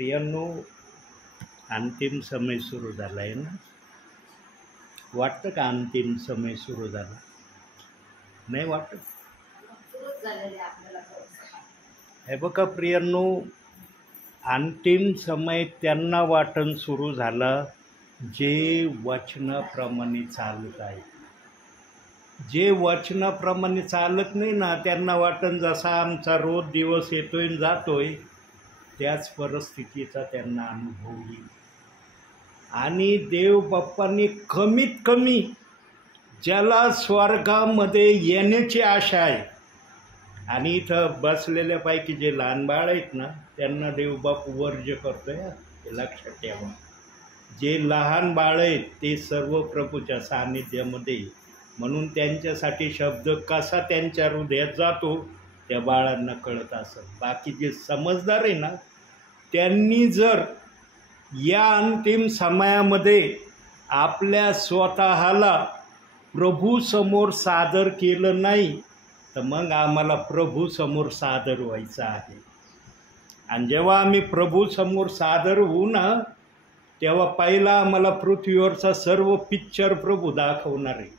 प्रियांनो, अंतिम समय सुरू झाला आहे ना. वाटतं का अंतिम समय सुरू झाला? नाही वाटत? हे बघा प्रियांनो, अंतिम समय त्यांना वाटण सुरू झाला जे वचनाप्रमाणे चालत आहे. जे वचनाप्रमाणे चालत नाही ना, त्यांना वाटण जसा आमचा रोज दिवस येतोय आणि जातोय त्याच परिस्थितीचा त्यांना अनुभव येईल. आणि देव बाप्पांनी कमीत कमी ज्याला स्वर्गामध्ये येण्याची आशा आहे, आणि इथं बसलेल्यापैकी जे लहान बाळ आहेत ना, त्यांना देवबाप वर्ज्य करतोय, हे लक्षात ठेवा. जे लहान बाळ आहेत ते सर्व प्रभूच्या सानिध्यामध्ये, म्हणून त्यांच्यासाठी शब्द कसा त्यांच्या हृदयात जातो त्या बाळांना कळत असेल. बाकी जे समजदार आहे ना, त्यांनी जर या अंतिम समयामध्ये आपल्या स्वतःला प्रभूसमोर सादर केलं नाही तर मग आम्हाला प्रभूसमोर सादर व्हायचं आहे. आणि जेव्हा आम्ही प्रभूसमोर सादर होऊ ना, तेव्हा पहिला आम्हाला पृथ्वीवरचा सर्व पिक्चर प्रभू दाखवणार आहे.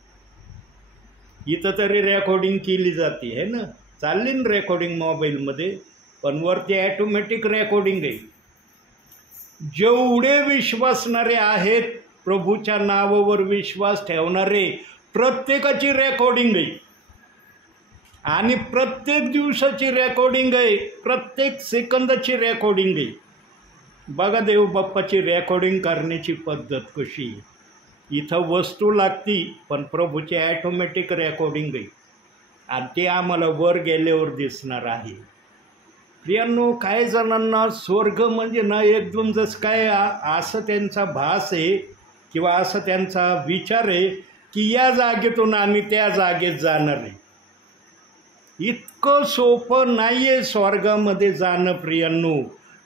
इथं तरी रेकॉर्डिंग केली जाते है ना, चालली ना रेकॉर्डिंग मोबाईलमध्ये, पण वरती ॲटोमॅटिक रेकॉर्डिंग आहे. जेवढे विश्वासणारे आहेत, प्रभूच्या नावावर विश्वास ठेवणारे, प्रत्येकाची रेकॉर्डिंग आहे. आणि प्रत्येक दिवसाची रेकॉर्डिंग आहे, प्रत्येक सेकंदाची रेकॉर्डिंग आहे. बघा देव बाप्पाची रेकॉर्डिंग करण्याची पद्धत कशी. इथं वस्तू लागती पण प्रभूची ॲटोमॅटिक रेकॉर्डिंग आहे, आणि ते आम्हाला वर गेल्यावर दिसणार आहे. प्रियांनो, काही जणांना स्वर्ग म्हणजे ना एकदम जसं काय असं त्यांचा भास आहे किंवा असं त्यांचा विचार आहे की या जागेतून आम्ही त्या जागेत जाणार आहे. इतकं सोपं नाही आहे स्वर्गामध्ये जाणं प्रियांनो.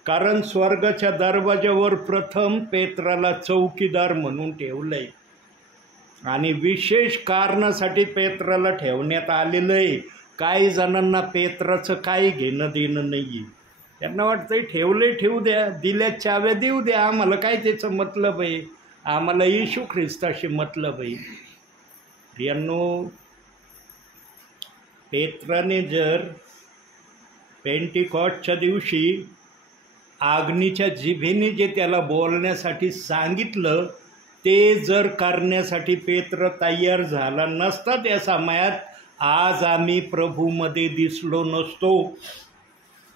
कारण स्वर्गाच्या दरवाजावर प्रथम पेत्राला चौकीदार म्हणून ठेवलं आहे, आणि विशेष कारणासाठी पेत्राला ठेवण्यात आलेलं आहे. काही जणांना पेत्राचं काही घेणं देणं नाही आहे. त्यांना वाटतंय ठेवले ठेवू द्या, दिल्या चाव्या देऊ द्या, आम्हाला काय त्याचं मतलब आहे, आम्हाला येशू ख्रिस्ताशी मतलब आहे. प्रियांनो, पेत्राने जर पेंटिकॉस्टच्या दिवशी अग्नीच्या जिभेने जे त्याला बोलण्यासाठी सांगितलं ते जर करण्यासाठी पेत्र तयार झाला नसता त्या समयात, आज आम्ही प्रभूमध्ये दिसलो नसतो.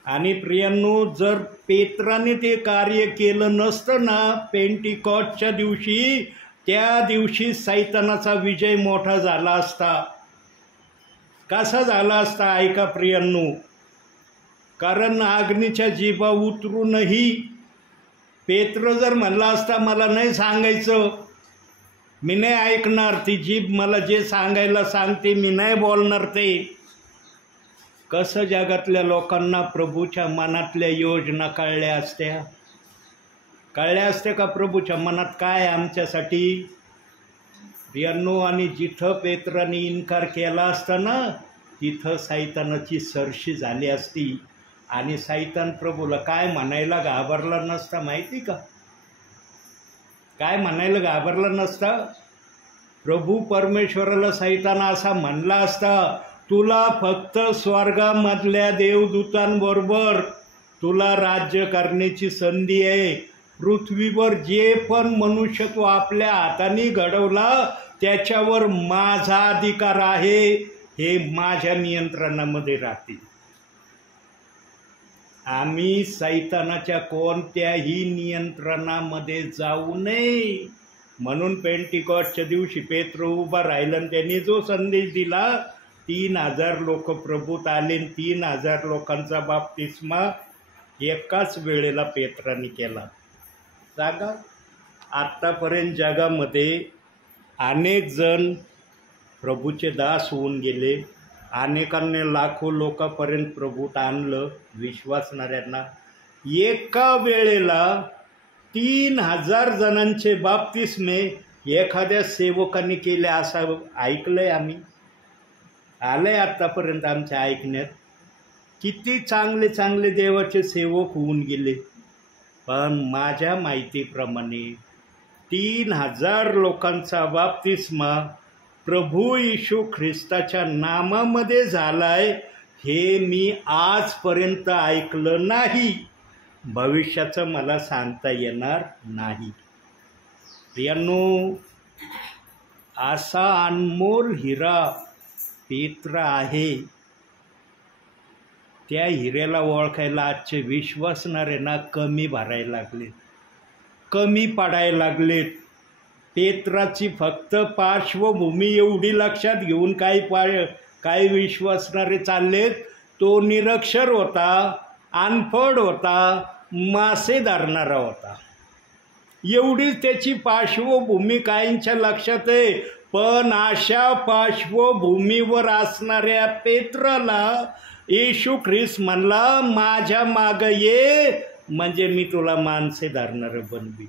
आणि प्रियांनो, जर पेत्राने ते कार्य केलं नसतं ना पेंटिकॉस्टच्या दिवशी, त्या दिवशी सैतानाचा विजय मोठा झाला असता. कसा झाला असता ऐका प्रियांनो. कारण अग्नीच्या जिभा उतरूनही पेत्र जर म्हणला असता मला नाही सांगायचं, मी नाही ऐकणार, ती जीभ मला जे सांगायला सांगते मी नाही बोलणार, ते कसं जगातल्या लोकांना प्रभूच्या मनातल्या योजना कळल्या असत्या? कळल्या असत्या का प्रभूच्या मनात काय आमच्यासाठी? प्रियांनो, आणि जिथं पेत्राने इन्कार केला असता ना, तिथं सैतानाची सरशी झाली असती. आणि सैतान प्रभूला काय म्हणायला घाबरला नसता माहिती का? काय म्हणायला घाबरला नसता? प्रभू परमेश्वराला सैतान असा म्हणला असता, तुला फक्त स्वर्गामधल्या देवदूतांबरोबर तुला राज्य करण्याची संधी आहे. पृथ्वीवर जे पण मनुष्य तू आपल्या हाताने घडवला त्याच्यावर माझा अधिकार आहे, हे माझ्या नियंत्रणामध्ये राहतील. आम्ही सैतानाच्या कोणत्याही नियंत्रणामध्ये जाऊ नये. म्हणून पेंटिकॉस्टच्या दिवशी पेत्र उभा राहिला आणि त्यांनी जो संदेश दिला, 3000 लोक प्रभूत आले, 3000 लोकांचा बाप्तिस्मा एकाच वेळेला पेत्राने केला. जागा आत्तापर्यंत जगामध्ये अनेक जण प्रभूचे दास होऊन गेले, अनेकांनी लाखो लोकांपर्यंत प्रभूत आणलं विश्वासणाऱ्यांना. एका वेळेला 3000 जणांचे बाप्तिस्मे एखाद्या सेवकांनी केले असं ऐकलंय आम्ही. आलंय आत्तापर्यंत आमच्या ऐकण्यात. किती चांगले चांगले देवाचे सेवक होऊन गेले, पण माझ्या माहितीप्रमाणे 3000 लोकांचा बाप्तिस्मा प्रभू येशू ख्रिस्ताच्या नामामध्ये झालाय हे मी आजपर्यंत ऐकलं नाही. भविष्याचं मला सांगता येणार नाही. प्रियांनो, असा अनमोल हिरा पेत्र आहे. त्या हिऱ्याला ओळखायला आजचे विश्वासणाऱ्यांना कमी भरायला लागलेत, कमी पडायला लागलेत. पेत्राची फक्त पार्श्वभूमी एवढी लक्षात घेऊन काही विश्वासणारे चाललेत. तो निरक्षर होता, अनपढ होता, मासे धरणारा होता, एवढीच त्याची पार्श्वभूमी काहींच्या लक्षात आहे. पण अशा पार्श्वभूमीवर असणाऱ्या पेत्राला येशू ख्रिस्त म्हणला, माझ्या मागं ये म्हणजे मी तुला माणसे धरणारं बनवी.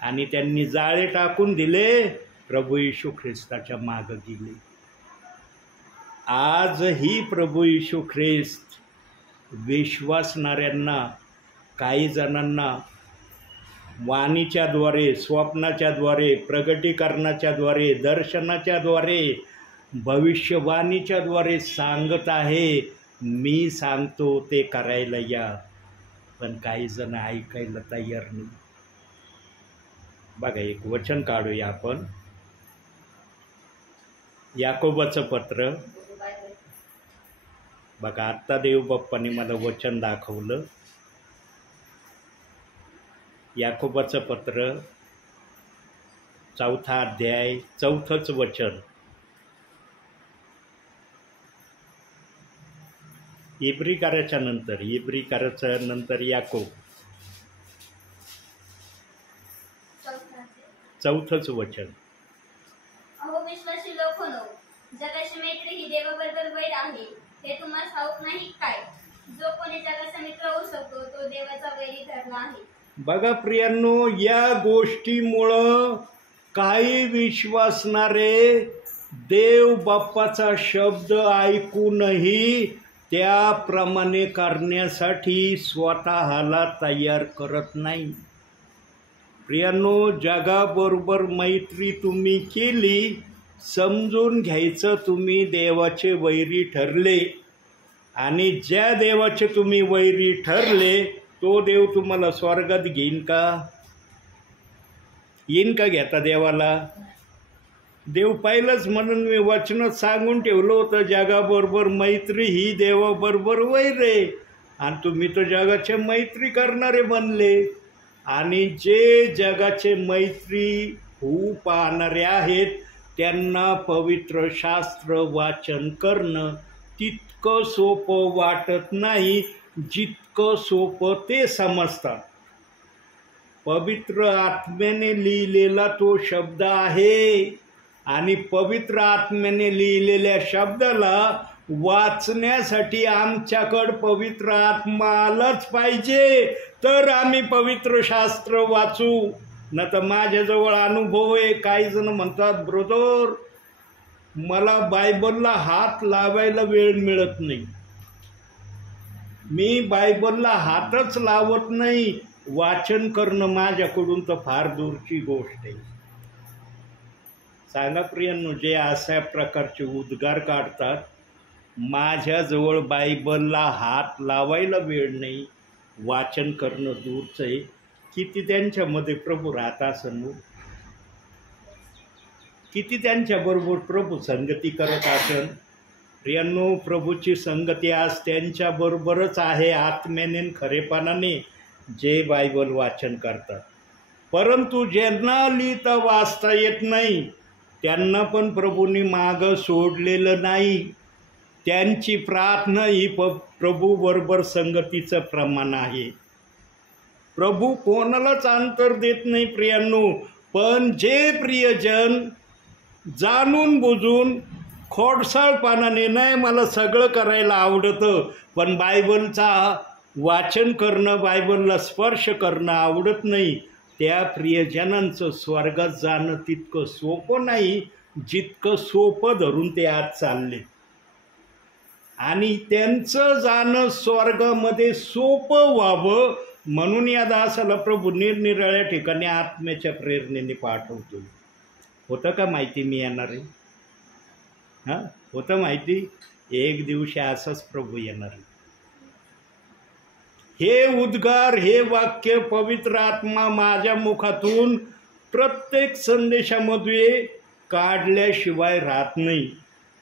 आणि त्यांनी जाळे टाकून दिले, प्रभू येशू ख्रिस्ताच्या मागं गेले. आजही प्रभू येशू ख्रिस्त विश्वासणाऱ्यांना, काही जणांना वाणीच्याद्वारे, स्वप्नाच्याद्वारे, प्रगटीकरणाच्याद्वारे, दर्शनाच्याद्वारे, भविष्यवाणीच्याद्वारे सांगत आहे, मी सांगतो ते करायला या. पण काही जण ऐकायला तयार नाही. बघा, एक वचन काढूया आपण. याकोबाचं पत्र. बघा, आत्ता देवबाप्पाने मला वचन दाखवलं. याकोबाचं पत्र 4था अध्याय 4थंच वचन. इब्रिकाराच्या नंतर याकोब 4थंच वचन. अहो विश्वासी लोकांनो, जगाची मैत्री ही देवाबरोबर वैर आहे हे तुम्हाला ठाऊक नाही काय? जो कोणी जगाचा मित्र होऊ शकतो तो देवाचा वैरी ठरला आहे. बघा प्रियांनो, या गोष्टीमुळं काही विश्वासणारे देव बाप्पाचा शब्द ऐकूनही त्याप्रमाणे करण्यासाठी स्वतःला तयार करत नाही. प्रियांनो, जगाबरोबर मैत्री तुम्ही केली, समजून घ्यायचं तुम्ही देवाचे वैरी ठरले. आणि ज्या देवाचे तुम्ही वैरी ठरले तो देव तुम्हाला स्वर्गात घेईन का? येईन का घेता देवाला? देव पाहिलंच म्हणून मी वचनात सांगून ठेवलं होतं, जगाबरोबर मैत्री ही देवाबरोबर वैर आहे. आणि तुम्ही तर जगाचे मैत्री करणारे बनले. आणि जे जगाचे मैत्री होऊ पाहणारे आहेत त्यांना पवित्र शास्त्र वाचन करणं तितकं सोपं वाटत नाही जितकं सोपं ते समजतात. पवित्र आत्म्याने लिहिलेला तो शब्द आहे आणि पवित्र आत्म्याने लिहिलेल्या शब्दाला वाचण्यासाठी आमच्याकडं पवित्र आत्मा आलाच पाहिजे, तर आम्ही पवित्र शास्त्र वाचू. न तर माझ्याजवळ अनुभव आहे. काही जण म्हणतात, ब्रदर मला बायबलला हात लावायला वेळ मिळत नाही. मी बायबलला हातच लावत नाही. वाचन करणं माझ्याकडून तर फार दूरची गोष्ट आहे. सांगा प्रियांनो, जे अशा प्रकारचे उद्गार काढतात, माझ्याजवळ बायबलला हात लावायला वेळ नाही, वाचन करणं दूरचं आहे, किती त्यांच्यामध्ये प्रभू राहत असन, किती त्यांच्याबरोबर प्रभू संगती करत असन. प्रियांनो, प्रभूची संगती आज त्यांच्याबरोबरच आहे आत्म्याने खरेपणाने जे बायबल वाचन करतात. परंतु ज्यांना लिहिता वाचता येत नाही त्यांना पण प्रभूंनी मागं सोडलेलं नाही. त्यांची प्रार्थना ही प्रभूबरोबर संगतीचं प्रमाण आहे. प्रभू कोणालाच अंतर देत नाही प्रियांनो. पण जे प्रियजन जाणून बुजून खोडसाळपणाने, नाही मला सगळं करायला आवडतं पण बायबलचा वाचन करणं, बायबलला स्पर्श करणं आवडत नाही, त्या प्रियजनांचं स्वर्गात जाणं तितकं सोपं नाही जितकं सोपं धरून ते आज चालले. आणि त्यांचं जाणं स्वर्गामध्ये सोपं व्हावं म्हणून या दासाला प्रभू निरनिराळ्या ठिकाणी आत्म्याच्या प्रेरणेने पाठवतो. होतं का माहिती मी येणार आहे? हां, होतं माहिती? एक दिवशी असंच प्रभू येणार आहे. हे उद्गार, हे वाक्य पवित्र आत्मा माझ्या मुखातून प्रत्येक संदेशामध्ये काढल्याशिवाय राहत नाही.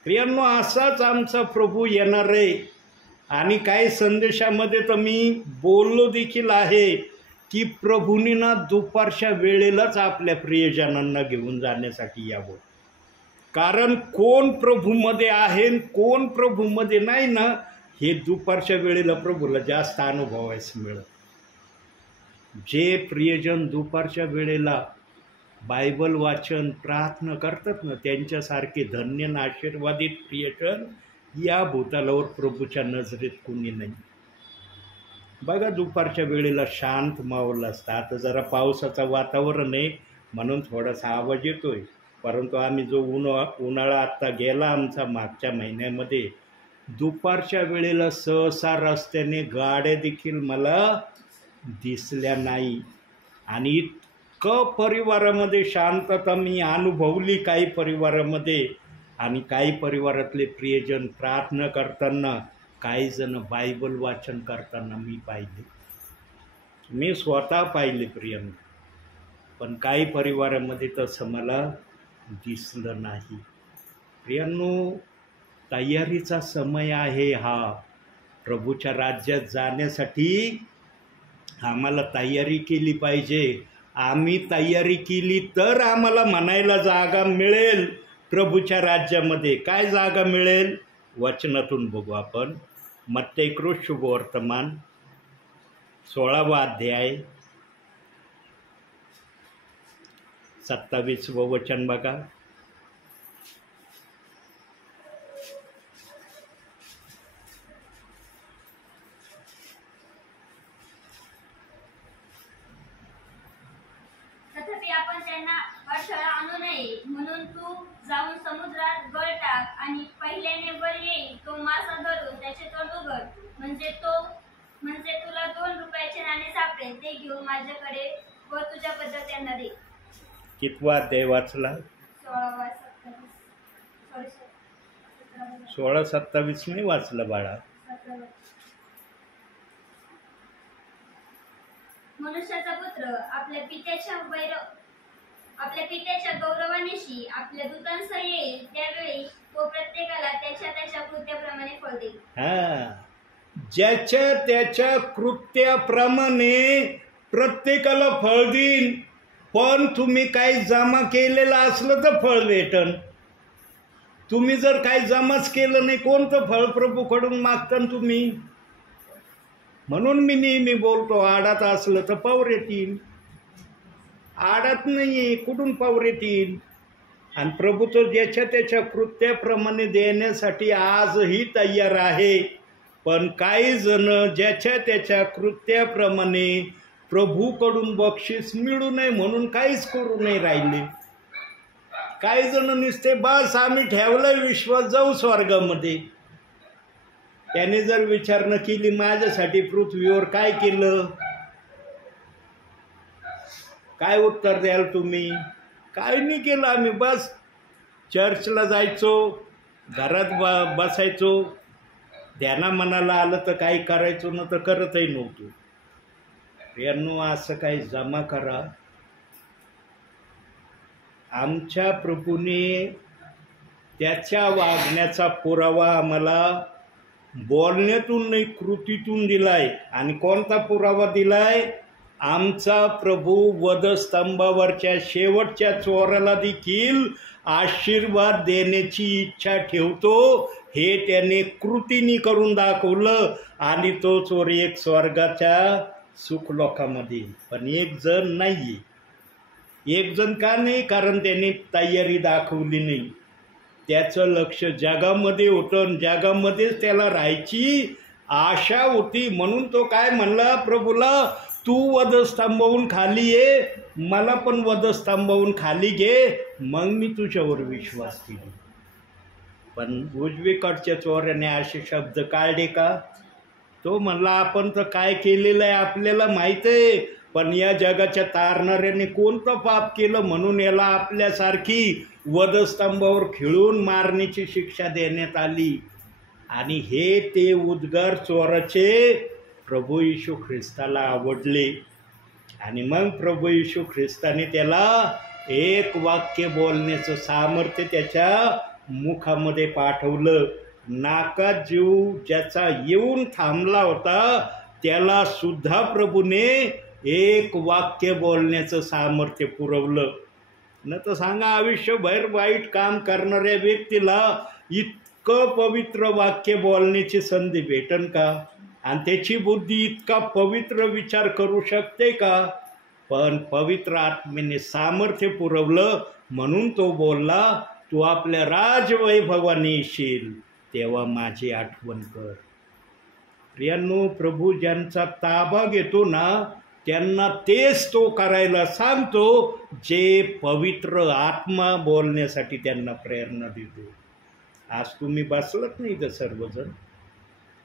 प्रियांनो, असाच आमचा प्रभू येणार आहे. आणि काही संदेशामध्ये तर मी बोललो देखील आहे की प्रभूंनी ना दुपारच्या वेळेलाच आपल्या प्रियजनांना घेऊन जाण्यासाठी यावं. कारण कोण प्रभूमध्ये आहे कोण प्रभूमध्ये नाही ना, हे दुपारच्या वेळेला प्रभूला जास्त अनुभवायस मिळत. जे प्रियजन दुपारच्या वेळेला बायबल वाचन प्रार्थना करतात ना, त्यांच्यासारखे धन्य आणि आशीर्वादित प्रियजन या भूतलावर प्रभूच्या नजरेत कुणी नाही. बघा, दुपारच्या वेळेला शांत माहोल असतं. आता जरा पावसाचं वातावरण आहे म्हणून थोडासा आवाज येतोय, परंतु आम्ही जो उन्हाळा आत्ता गेला आमचा मागच्या महिन्यामध्ये, दुपारच्या वेळेला सहसा रस्त्याने गाड्या देखील मला दिसल्या नाही. आणि इतकं परिवारामध्ये शांतता मी अनुभवली काही परिवारामध्ये. आणि काही परिवारातले प्रियजन प्रार्थना करताना, काही जण बायबल वाचन करताना मी पाहिले, मी स्वतः पाहिले प्रियांनो. पण काही परिवारामध्ये तसं मला दिसलं नाही. प्रियांनो, तयारीचा समय आहे हा. प्रभूच्या राज्यात जाण्यासाठी आम्हाला तयारी केली पाहिजे. आम्ही तयारी केली तर आम्हाला म्हणायला जागा मिळेल. प्रभूच्या राज्यामध्ये काय जागा मिळेल? वचनातून बघू आपण. मत्ती शुभवर्तमान 16वा अध्याय 27वं वचन बघा. तथापि आपण त्यांना अडथळा आणू नये म्हणून तू जाऊन समुद्रात गळ टाक आणि पहिल्याने वर येईल तो मासा धरून त्याचे तोंड उघड, म्हणजे तुला 2 रुपयाचे नाणे सापडेल. ते घेऊन माझ्याकडे व तुझ्याबद्दल त्यांना दे. कितवा अध्याय वाचला? 16-27 नाही वाचलं बाळा. मनुष्याचा पुत्र आपल्या पित्याच्या गौरवानिशी आपल्या दूतांसह येईल, त्यावेळी तो प्रत्येकाला त्याच्या कृत्याप्रमाणे फळ देईल. ज्याच्या त्याच्या कृत्याप्रमाणे प्रत्येकाला फळ देईन. पण तुम्ही काही जमा केलेलं असलं तर फळ भेटन. तुम्ही जर काही जमाच केलं नाही, कोणतं फळ प्रभूकडून मागता तुम्ही? म्हणून मी नेहमी बोलतो, आडात असलं तर पावर येतील. आडात नाही, कुठून पावर येतील? आणि प्रभू तो ज्याच्या त्याच्या कृत्याप्रमाणे देण्यासाठी आजही तयार आहे. पण काही जण ज्याच्या त्याच्या कृत्याप्रमाणे प्रभूकडून बक्षीस मिळू नये म्हणून काहीच करू नाही राहिले. काही जण नुसते बस आम्ही ठेवलाय विश्वास, जाऊ स्वर्गामध्ये. त्याने जर विचारणा केली माझ्यासाठी पृथ्वीवर काय केलं, काय उत्तर द्याल तुम्ही? काय नाही केलं आम्ही, बस चर्चला जायचो, घरात बसायचो, ध्याना मनाला आलं तर काही करायचो ना तर करतही नव्हतो. यांनो, असं काही जमा करा. आमच्या प्रभूने त्याच्या वागण्याचा पुरावा आम्हाला बोलण्यातून नाही कृतीतून दिलाय. आणि कोणता पुरावा दिलाय? आमचा प्रभू वधस्तंभावरच्या शेवटच्या चोराला देखील आशीर्वाद देण्याची इच्छा ठेवतो. हे त्याने कृतीने करून दाखवलं. आणि तो चोर एक स्वर्गाच्या सुखलोकामध्ये. पण एक जण नाही. एक जण का नाही? कारण त्याने तयारी दाखवली नाही. त्याचं लक्ष जगामध्ये होतं, जगामध्येच त्याला राहायची आशा होती. म्हणून तो काय म्हणला प्रभूला, तू वधस्तंभावून खाली ये, मला पण वधस्तंभावून खाली घे, मग मी तुझ्यावर विश्वास केला. पण उजवीकडच्या चोराने असे शब्द काढले का? तो म्हणला आपण तर काय केलेलं आहे आपल्याला माहीत आहे, पण या जगाच्या तारणाऱ्याने कोणतं पाप केलं म्हणून याला आपल्यासारखी वधस्तंभावर खिळून मारण्याची शिक्षा देण्यात आली. आणि हे ते उद्गार चोराचे प्रभू येशू ख्रिस्ताला आवडले. आणि मग प्रभू येशू ख्रिस्ताने त्याला एक वाक्य बोलण्याचं सामर्थ्य त्याच्या मुखामध्ये पाठवलं. नाकात जीव ज्याचा येऊन थांबला होता त्याला सुद्धा प्रभूने एक वाक्य बोलण्याचं सामर्थ्य पुरवलं. न तर सांगा, आयुष्यभर वाईट काम करणाऱ्या व्यक्तीला इतकं पवित्र वाक्य बोलण्याची संधी भेटन का? आणि त्याची बुद्धी इतका पवित्र विचार करू शकते का? पण पवित्र आत्मेने सामर्थ्य पुरवलं म्हणून तो बोलला, तू आपल्या राजवैभवाने येशील तेव्हा माझी आठवण कर. प्रियांनो, प्रभू ज्यांचा ताबा घेतो ना त्यांना तेच तो करायला सांगतो जे पवित्र आत्मा बोलण्यासाठी त्यांना प्रेरणा देतो. आज तुम्ही बसलत नाही तर सर्वजण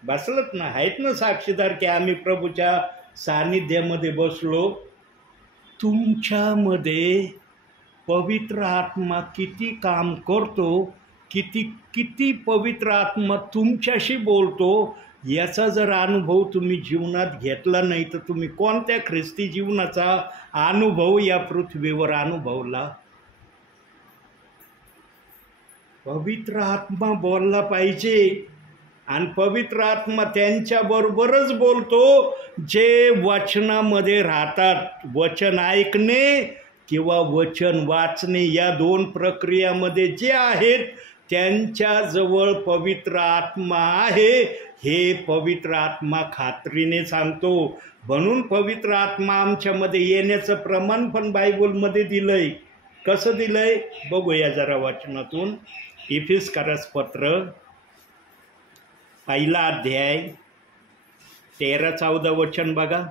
बसलत ना, आहेत ना साक्षीदार की आम्ही प्रभूच्या सानिध्यामध्ये बसलो. तुमच्यामध्ये पवित्र आत्मा किती काम करतो, किती पवित्र आत्मा तुमच्याशी बोलतो, याचा जर अनुभव तुम्ही जीवनात घेतला नाही तर तुम्ही कोणत्या ख्रिस्ती जीवनाचा अनुभव या पृथ्वीवर अनुभवला? पवित्र आत्मा बोलला पाहिजे. आणि पवित्र आत्मा त्यांच्याबरोबरच बोलतो जे वचनामध्ये राहतात. वचन ऐकणे किंवा वचन वाचणे या दोन प्रक्रियामध्ये जे आहेत त्यांच्याजवळ पवित्र आत्मा आहे हे पवित्र आत्मा खात्रीने सांगतो. म्हणून पवित्र आत्मा आमच्यामध्ये येण्याचं प्रमाण पण बायबलमध्ये दिलंय. कसं दिलंय बघूया जरा वचनातून. इफिसकरस पत्र 1 अध्याय 13-14 वचन बघा.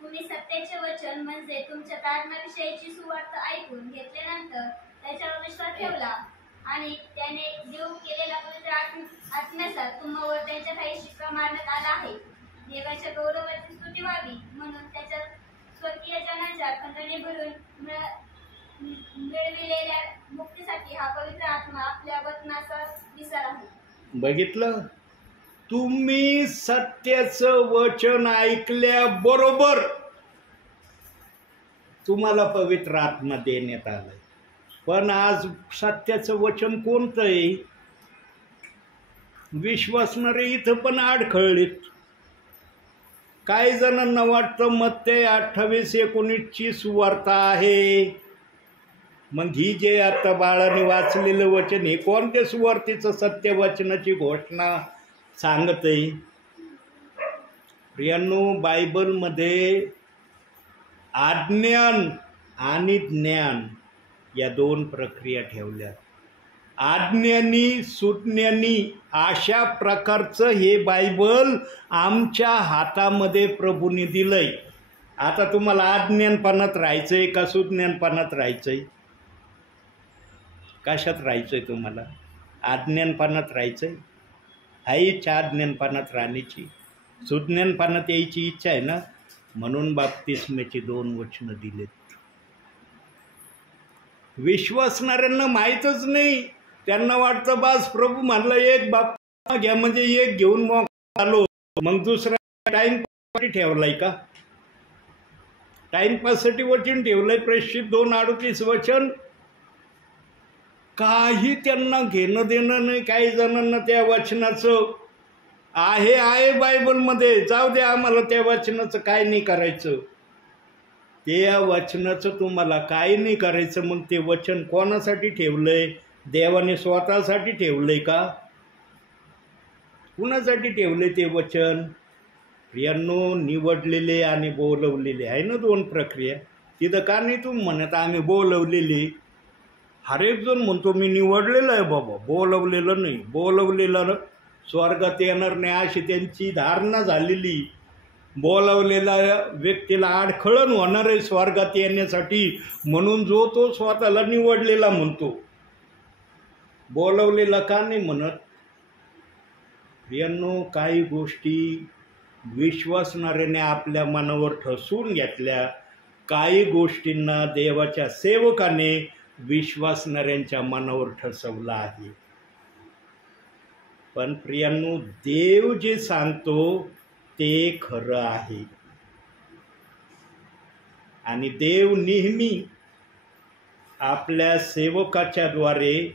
तुम्ही सत्याचे वचन म्हणजे तुमच्या तारणाविषयीची सुवार्ता ऐकून घेतल्यानंतर त्याच्यावर विश्वास ठेवला आणि त्याने देव केलेला पवित्र आत्म्याचा तुम्हावर त्यांच्या काही शिक्का मारण्यात आला आहे. देवाच्या गौरवाची स्तुती व्हावी म्हणून त्याच्या स्वर्गीय जनाच्या खंडणी भरून मिळविलेल्या मुक्तीसाठी हा पवित्र आत्मा आपल्या वचनाचा विसार आहे. बघितलं, तुम्ही सत्याचं वचन ऐकल्याबरोबर तुम्हाला पवित्र आत्मा देण्यात आलाय. पण आज सत्याचं वचन कोणतं आहे? विश्वासणारे इथं पण अडखळलीत. काही जणांना वाटतं मत्ते 28-19 सुवार्ता आहे. मग ही जे आता बाळाने वाचलेलं वचन हे कोणत्या सुवार्तेचं सत्य वचनाची घोषणा सांगत आहे? प्रियांनो, बायबलमध्ये आज्ञान आणि ज्ञान या दोन प्रक्रिया ठेवल्या. आज्ञानी सुज्ञानी अशा प्रकारचं हे बायबल आमच्या हातामध्ये प्रभूने दिलंय. आता तुम्हाला अज्ञानपणात राहायचंय का सुज्ञानपणात राहायचंय? कशात राहायचंय तुम्हाला? अज्ञानपणात राहायचंय? हाही इच्छा अज्ञानपणात राहण्याची, सुज्ञानपणात यायची इच्छा आहे ना. म्हणून बाप्तिस्मेची 2 वचनं दिलेत. विश्वासणाऱ्यांना माहीतच नाही. त्यांना वाटतं बस प्रभू म्हणलं एक बाप्पा घ्या म्हणजे एक घेऊन मग आलो. मग दुसरा टाइमपाससाठी ठेवलाय का? टाइमपाससाठी वचन ठेवलंय प्रेषित 2:38 वचन. काही त्यांना घेणं देणं नाही. काही जणांना त्या वचनाचं आहे बायबलमध्ये, जाऊ दे आम्हाला त्या वचनाचं काय नाही करायचं. त्या वचनाचं तुम्हाला काय नाही करायचं. मग ते वचन कोणासाठी ठेवलंय? देवाने स्वतःसाठी ठेवलंय का? कुणासाठी ठेवले ते वचन? प्रियांनो, निवडलेले आणि बोलवलेले आहे ना 2 प्रक्रिया. तिथं का नाही तुम्ही म्हणत आम्ही बोलवलेले? हर एक जण म्हणतो मी निवडलेलं आहे बाबा, बोलवलेलं नाही. बोलवलेलं स्वर्गात येणार नाही अशी त्यांची धारणा झालेली. बोलवलेल्या व्यक्तीला अडखळण होणार आहे स्वर्गात येण्यासाठी, म्हणून जो तो स्वतःला निवडलेला म्हणतो. बोलवलेलं का नाही म्हणत? प्रियांनो, काही गोष्टी विश्वासणाऱ्याने आपल्या मनावर ठसवून घेतल्या, काही गोष्टींना देवाच्या सेवकाने विश्वासणाऱ्यांच्या मनावर ठसवलं आहे. पण प्रियांनो, देव जे सांगतो ते खरं आहे. आणि देव नेहमी आपल्या सेवकाच्या द्वारे,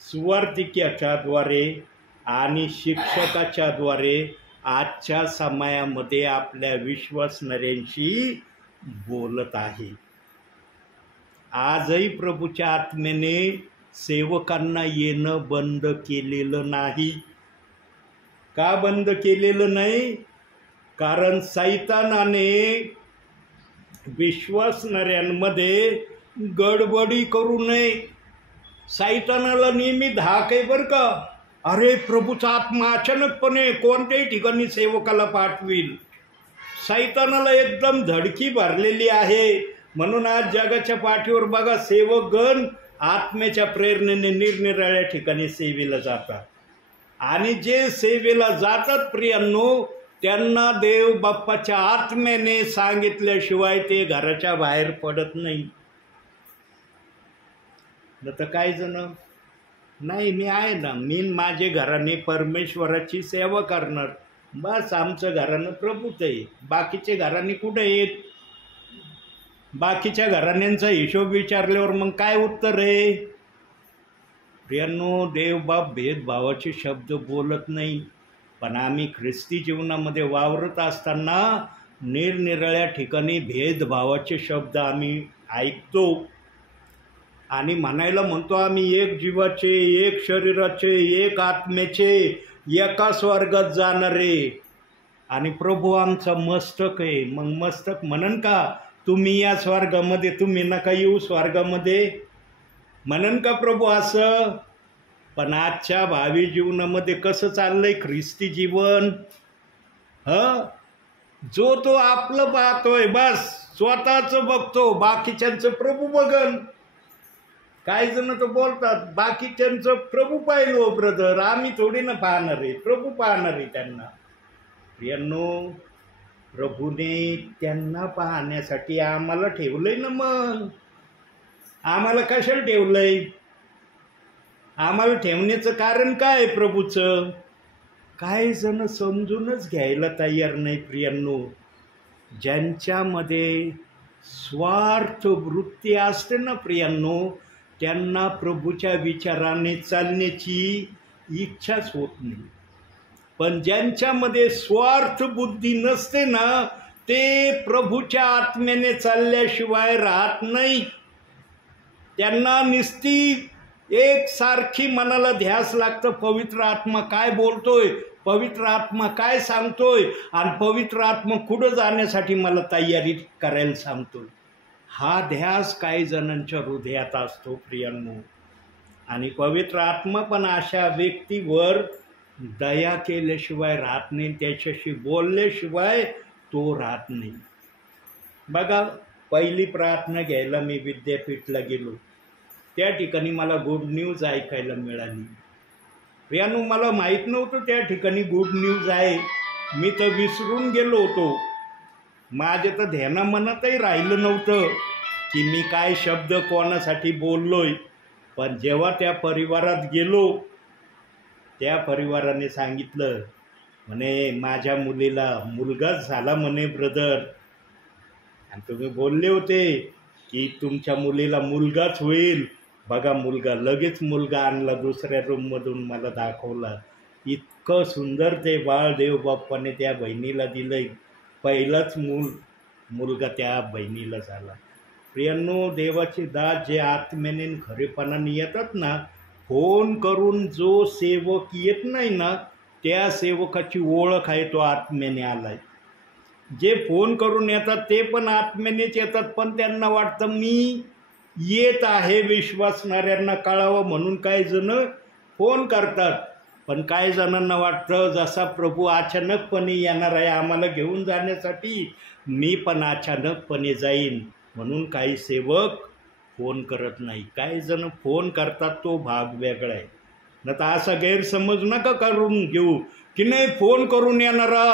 सुवार्तिकाच्या द्वारे आणि शिक्षकाच्या द्वारे आजच्या समयामध्ये आपल्या विश्वासणाऱ्यांशी बोलत आहे. आजही प्रभूच्या आत्म्याने सेवकांना येणं बंद केलेलं नाही. का बंद केलेलं नाही? कारण सैतानाने विश्वासणाऱ्यांमध्ये गडबडी करू नये. सैतानाला नेहमी धाक आहे बरं का. अरे, प्रभूचा आत्मा अचानकपणे कोणत्याही ठिकाणी सेवकाला पाठवील. सैतानाला एकदम धडकी भरलेली आहे. म्हणून आज जगाच्या पाठीवर बघा, सेवकगण आत्म्याच्या प्रेरणेने निरनिराळ्या ठिकाणी सेवेला जातात. आणि जे सेवेला जातात प्रियांनो, त्यांना देव बाप्पाच्या आत्म्याने सांगितल्याशिवाय ते घराच्या बाहेर पडत नाही. तर काही जण, नाही मी आहे ना, मी माझे घराने परमेश्वराची सेवा करणार, बस आमचं घरानं प्रभूत आहे, बाकीचे घराने कुठे येत? बाकीच्या घराण्यांचा हिशोब विचारल्यावर मग काय उत्तर आहे? प्रियांनो, देवबाप भेदभावाचे शब्द बोलत नाही. पण आम्ही ख्रिस्ती जीवनामध्ये वावरत असताना निरनिराळ्या ठिकाणी भेदभावाचे शब्द आम्ही ऐकतो. आणि म्हणायला म्हणतो आम्ही एक जीवाचे, एक शरीराचे, एक आत्म्याचे, एका स्वर्गात जाणारे. आणि प्रभू आमचा मस्तक आहे. मग मस्तक म्हणन का तुम्ही या स्वर्गामध्ये, तुम्ही नका येऊ स्वर्गामध्ये, म्हणन का प्रभू असं? पण आजच्या भावी जीवनामध्ये कसं चाललंय ख्रिस्ती जीवन? जो तो आपलं पाहतोय, बस स्वतःचं बघतो, बाकीच्यांचं प्रभू बघन. काही जण तर बोलतात बाकीच्यांचं प्रभू पाहिलो ब्रदर, आम्ही थोडी ना पाहणार आहे, प्रभू पाहणार आहे त्यांना. प्रियांनो, प्रभूने त्यांना पाहण्यासाठी आम्हाला ठेवलंय ना. मग आम्हाला कशाला ठेवलंय? आम्हाला ठेवण्याचं कारण काय प्रभूचं? काही जण समजूनच घ्यायला तयार नाही प्रियांनो. ज्यांच्यामध्ये स्वार्थ वृत्ती असते ना प्रियांनो, त्यांना प्रभूच्या विचाराने चालण्याची इच्छाच होत नाही. पण ज्यांच्यामध्ये स्वार्थ बुद्धी नसते ना, ते प्रभूच्या आत्म्याने चालल्याशिवाय राहत नाही. त्यांना निस्ती एक सारखी मनाला ध्यास लागतं, पवित्र आत्मा काय बोलतोय, पवित्र आत्मा काय सांगतोय, आणि पवित्र आत्मा कुठं जाण्यासाठी मला तयारी करायला सांगतोय. हा ध्यास काही जणांच्या हृदयात असतो प्रियांनो. आणि पवित्र आत्मा पण अशा व्यक्तीवर दया केल्याशिवाय राहत नाही, त्याच्याशी बोलल्याशिवाय तो राहत नाही. बघा, पहिली प्रार्थना घ्यायला मी विद्यापीठला गेलो, त्या ठिकाणी मला गुड न्यूज ऐकायला मिळाली. प्रियांनो, मला माहीत नव्हतं त्या ठिकाणी गुड न्यूज आहे. मी तर विसरून गेलो होतो. माझ्या तर ध्यानामनातही राहिलं नव्हतं की मी काय शब्द कोणासाठी बोललोय. पण जेव्हा त्या परिवारात गेलो, त्या परिवाराने सांगितलं, म्हणे माझ्या मुलीला मुलगाच झाला म्हणे ब्रदर. आणि तुम्ही बोलले होते की तुमच्या मुलीला मुलगाच होईल. बघा, मुलगा, लगेच मुलगा आणला दुसऱ्या रूममधून मला दाखवला. इतकं सुंदर ते बाळ देवबाप्पाने त्या बहिणीला दिलंय. पहिलाच मुलगा त्या बहिणीला झाला. प्रियांनो, देवाचे दास जे आत्म्याने खरेपणाने येतात ना, फोन करून जो सेवक येत नाही ना, त्या सेवकाची ओळख आहे तो आत्म्याने आलाय. जे फोन करून येतात ते पण आत्म्यानेच येतात, पण त्यांना वाटतं मी येत आहे विश्वासणाऱ्यांना कळावं म्हणून काही जण फोन करतात. पण काही जणांना वाटतं जसा प्रभू अचानकपणे येणार आहे आम्हाला घेऊन जाण्यासाठी, मी पण अचानकपणे जाईन. म्हणून काही सेवक फोन करत नाही. काही जण फोन करतात, तो भाग वेगळा आहे. न तर असा गैरसमज नका करून घेऊ की नाही फोन करून येणारा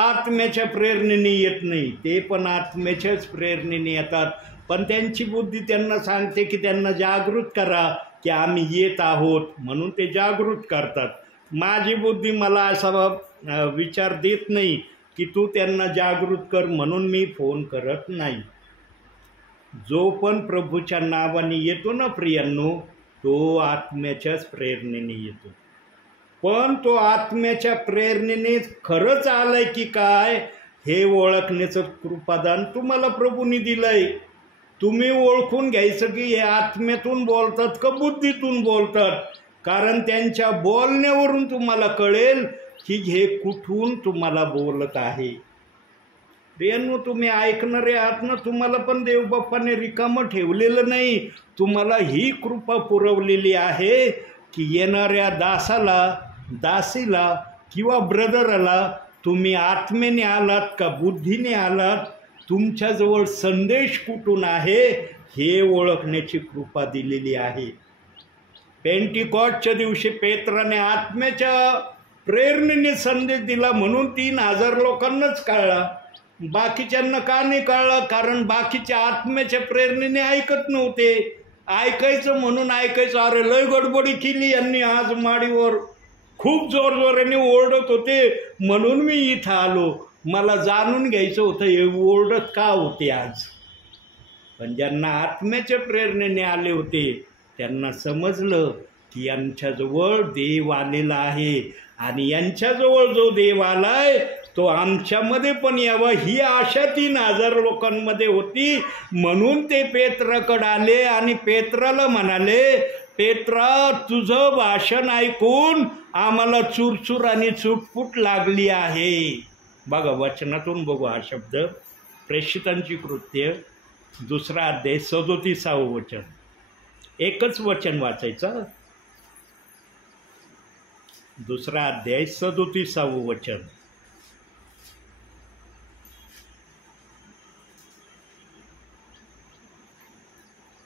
आत्म्याच्या प्रेरणेने येत नाही. ते पण आत्म्याच्याच प्रेरणेने येतात, पण त्यांची बुद्धी त्यांना सांगते की त्यांना जागृत करा की आम्ही येत आहोत, म्हणून ते जागृत करतात. माझी बुद्धी मला असा विचार देत नाही की तू त्यांना जागृत कर, म्हणून मी फोन करत नाही. जो पण प्रभूच्या नावाने येतो ना प्रियांनो, तो आत्म्याच्याच प्रेरणेने येतो. पण तो आत्म्याच्या प्रेरणेने खरंच आलाय की काय हे ओळखण्याचं कृपादान तुम्हाला प्रभूंनी दिलंय. तुम्ही ओळखून घ्यायचं की हे आत्म्यातून बोलतात का बुद्धीतून बोलतात, कारण त्यांच्या बोलण्यावरून तुम्हाला कळेल की हे कुठून तुम्हाला बोलत आहे. प्रियांनो, तुम्ही ऐकणारे आहात ना, तुम्हाला पण देवबाप्पाने रिकामं ठेवलेलं नाही. तुम्हाला ही कृपा पुरवलेली आहे की येणाऱ्या दासाला, दासीला किंवा ब्रदरला तुम्ही आत्मेने आलात का बुद्धीने आलात, तुमच्याजवळ संदेश कुठून आहे हे ओळखण्याची कृपा दिलेली आहे. पेंटिकॉस्टच्या दिवशी पेत्राने आत्म्याच्या प्रेरणेने संदेश दिला, म्हणून 3000 लोकांनाच कळला. बाकीच्यांना का नाही कळलं? कारण बाकीच्या आत्म्याच्या प्रेरणेने ऐकत नव्हते. ऐकायचं म्हणून ऐकायचं, अरे लय गडबडी केली यांनी आज, माडीवर खूप जोरजोराने ओरडत होते म्हणून मी इथं आलो, मला जाणून घ्यायचं होतं हे ओरडत का होते आज. पण ज्यांना आत्म्याच्या प्रेरणेने आले होते त्यांना समजलं की यांच्याजवळ देव आलेला आहे, आणि यांच्याजवळ जो देव आलाय तो आमच्यामध्ये पण यावा ही आशा 3000 लोकांमध्ये होती. म्हणून ते पेत्राकडे आले आणि पेत्राला म्हणाले, पेत्रा, तुझं भाषण ऐकून आम्हाला चुरचूर आणि चुटपुट लागली आहे. बघा, वचनातून बघू हा शब्द. प्रेषितांची कृत्य 2 अध्याय 37 वचन. एकच वचन वाचायचं. 2 अध्याय 37 वचन.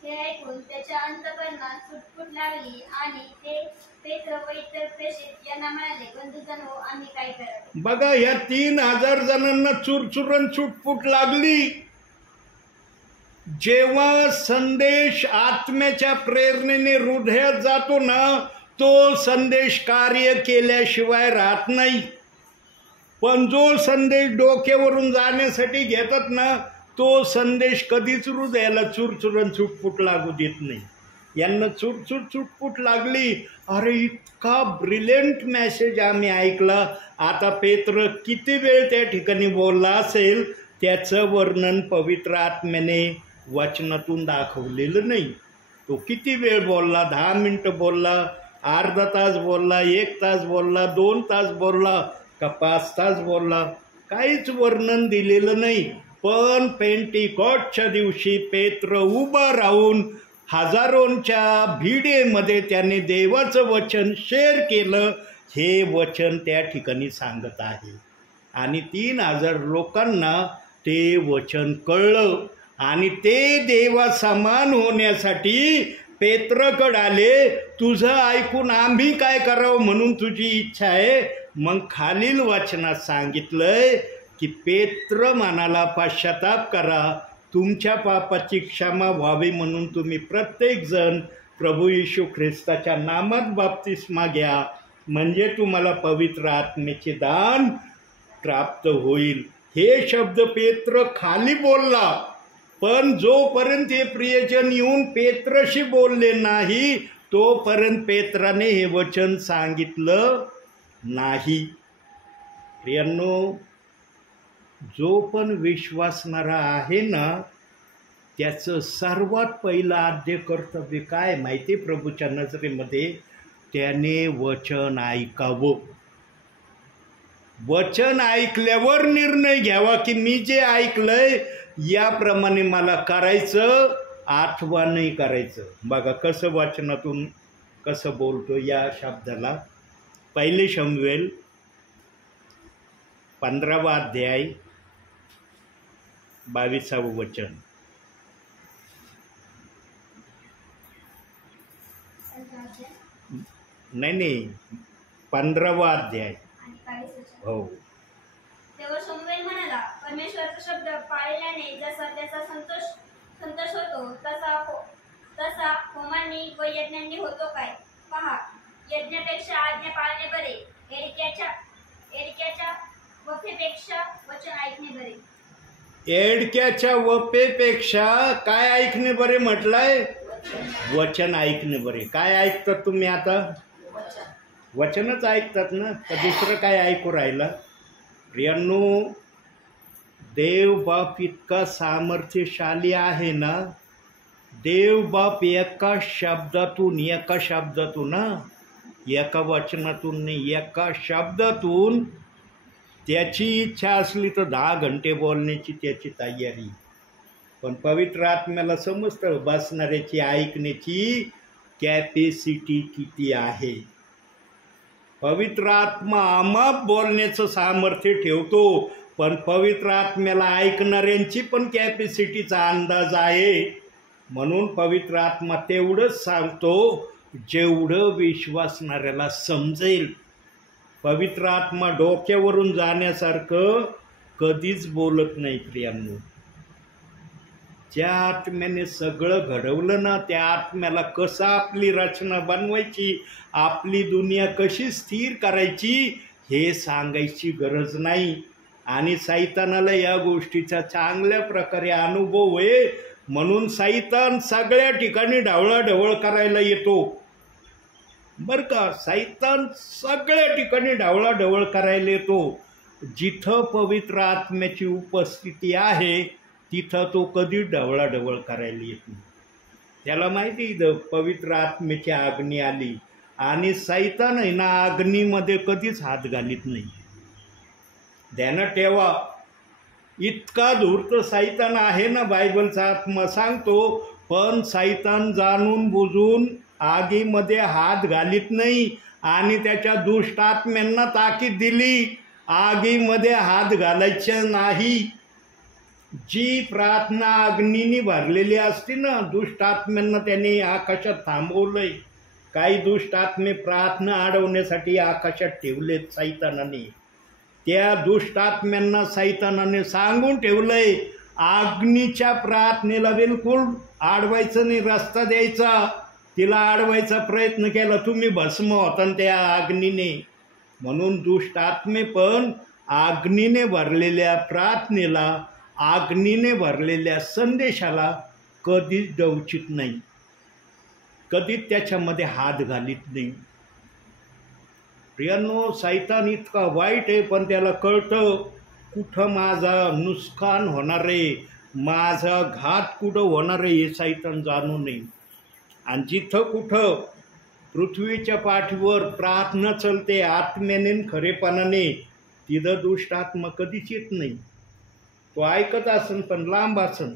हे ऐकून त्याच्या अंतःकरणात चुटपुट लागली आणि ते पेत्र व इतर प्रेषित यांना म्हणाले, बंधुजनो, आम्ही काय करावे? बघा, या 3000 जणांना चुरचुरण चुटपुट लागली. जेव्हा संदेश आत्म्याच्या प्रेरणेने हृदयात जातो ना, तो संदेश कार्य केल्याशिवाय राहत नाही. पण जो संदेश डोक्यावरून जाण्यासाठी घेतात ना, तो संदेश कधीच हृदयाला चुरचुरण चुटपुट लागू देत नाही. यांना चुटपुट लागली. अरे, इतका ब्रिलियंट मेसेज आम्ही ऐकला. आता पेत्र किती वेळ त्या ठिकाणी बोलला असेल त्याचं वर्णन पवित्र आत्म्याने वचनातून दाखवलेलं नाही. तो किती वेळ बोलला? 10 मिनिटं बोलला, अर्धा तास बोलला, 1 तास बोलला, 2 तास बोलला का 5 तास बोलला? काहीच वर्णन दिलेलं नाही. पण पेंटिकॉस्टच्या दिवशी पेत्र उभा राहून हजारोंच्या भिडेमध्ये त्याने देवाचं वचन शेअर केलं. हे वचन त्या ठिकाणी सांगत आहे, आणि 3000 लोकांना ते वचन कळलं, आणि ते देवासमान होण्यासाठी पेत्रकडे आले. तुझं ऐकून आम्ही काय करावं म्हणून तुझी इच्छा आहे. मग खालील वचनात सांगितलंय की पेत्र मनाला पश्चाताप करा, तुमच्या पापाची क्षमा व्हावी म्हणून तुम्ही प्रत्येकजण प्रभू येशू ख्रिस्ताच्या नामात बाप्तिस्मा घ्या, म्हणजे तुम्हाला पवित्र आत्म्याचे दान प्राप्त होईल. हे शब्द पेत्र खाली बोलला, पण जोपर्यंत हे प्रियजन येऊन पेत्रशी बोलले नाही तोपर्यंत पेत्राने हे वचन सांगितलं नाही. प्रियांनो, जो पण विश्वासणारा आहे ना, त्याचं सर्वात पहिलं आद्य कर्तव्य काय माहिती प्रभूच्या नजरेमध्ये? त्याने वचन ऐकावं. वचन ऐकल्यावर निर्णय घ्यावा की मी जे ऐकलंय याप्रमाणे मला करायचं अथवा नाही करायचं. बघा कसं वचनातून कसं बोलतो या शब्दाला. 1 शमूएल 15 अध्याय 22 वचन. नाही 15वा अध्याय. आणि 22. हो. तेव्हा शमूएल म्हणाला, परमेश्वराचा शब्द पाळल्याने जसा त्याचा संतोष होतो तसा होमांनी व यज्ञांनी होतो काय? पहा, यज्ञापेक्षा आज्ञा पाळणे बरे, एडक्याच्या वफेपेक्षा वचन ऐकणे बरे. एडक्याच्या वपेपेक्षा काय ऐकणे बरे म्हटलंय? वचन ऐकणे बरे. काय ऐकतात तुम्ही आता? वचनच ऐकतात ना, तर दुसरं काय ऐकू राहिलं? प्रियांनो, देव बाप इतका सामर्थ्यशाली आहे ना, देव बाप एका शब्दातून एका वचनातून नाही, एका शब्दातून त्याची इच्छा असली तर 10 घंटे बोलण्याची त्याची तयारी. पण पवित्र आत्म्याला समजतं बसणाऱ्याची ऐकण्याची कॅपॅसिटी किती आहे. पवित्र आत्मा आमाप बोलण्याचं सामर्थ्य ठेवतो, पण पवित्र आत्म्याला ऐकणाऱ्यांची पण कॅपॅसिटीचा अंदाज आहे. म्हणून पवित्र आत्मा तेवढंच सांगतो जेवढं विश्वासणाऱ्याला समजेल. पवित्र आत्मा डोक्यावरून जाण्यासारखं कधीच बोलत नाही प्रियांनो. ज्या आत्म्याने सगळं घडवलं ना, त्या आत्म्याला कसं आपली रचना बनवायची, आपली दुनिया कशी स्थिर करायची हे सांगायची गरज नाही. आणि सैतानाला या गोष्टीचा चांगल्या प्रकारे अनुभव आहे. म्हणून सैतान सगळ्या ठिकाणी ढवळाढवळ करायला येतो बरं का. सैतान सगळ्या ठिकाणी ढवळाढवळ करायला येतो. जिथं पवित्र आत्म्याची उपस्थिती आहे तिथं तो कधी ढवळाढवळ करायला येत नाही. त्याला माहिती पवित्र आत्म्याची अग्नी आली, आणि सैतान आहे ना अग्नीमध्ये कधीच हात घालीत नाही. ध्यानात ठेवा, इतका धूर्त सैतान आहे ना, बायबलचा आत्मा सांगतो. पण सैतान जाणून बुजून आगीमध्ये हात घालीत नाही, आणि त्याच्या दुष्ट आत्म्यांना ताकीद दिली आगीमध्ये हात घालायचे नाही. जी प्रार्थना अग्नीने भरलेली असते ना, दुष्ट आत्म्यांना त्याने आकाशात थांबवलंय. काही दुष्ट आत्मे प्रार्थना अडवण्यासाठी आकाशात ठेवलेत सैतानाने. त्या दुष्ट आत्म्यांना सैतानाने सांगून ठेवलंय अग्नीच्या प्रार्थनेला बिलकुल अडवायचं नाही, रस्ता द्यायचा. तिला अडवायचा प्रयत्न केला तुम्ही भस्म होता त्या अग्नीने. म्हणून दुष्ट आत्मे पण अग्नीने भरलेल्या प्रार्थनेला, अग्नीने भरलेल्या संदेशाला कधीच डवचित नाही, कधीच त्याच्यामध्ये हात घालीत नाही. प्रियांनो, सैतान इतका वाईट आहे, पण त्याला कळतं कुठं माझा नुकसान होणार आहे, माझा घात कुठं होणार आहे हे सैतान जाणू नये. आणि जिथं कुठं पृथ्वीच्या पाठीवर प्रार्थना चलते आत्म्याने खरेपणाने, तिथं दुष्ट आत्मा कधीच येत नाही. तो ऐकत असन पण लांब असन.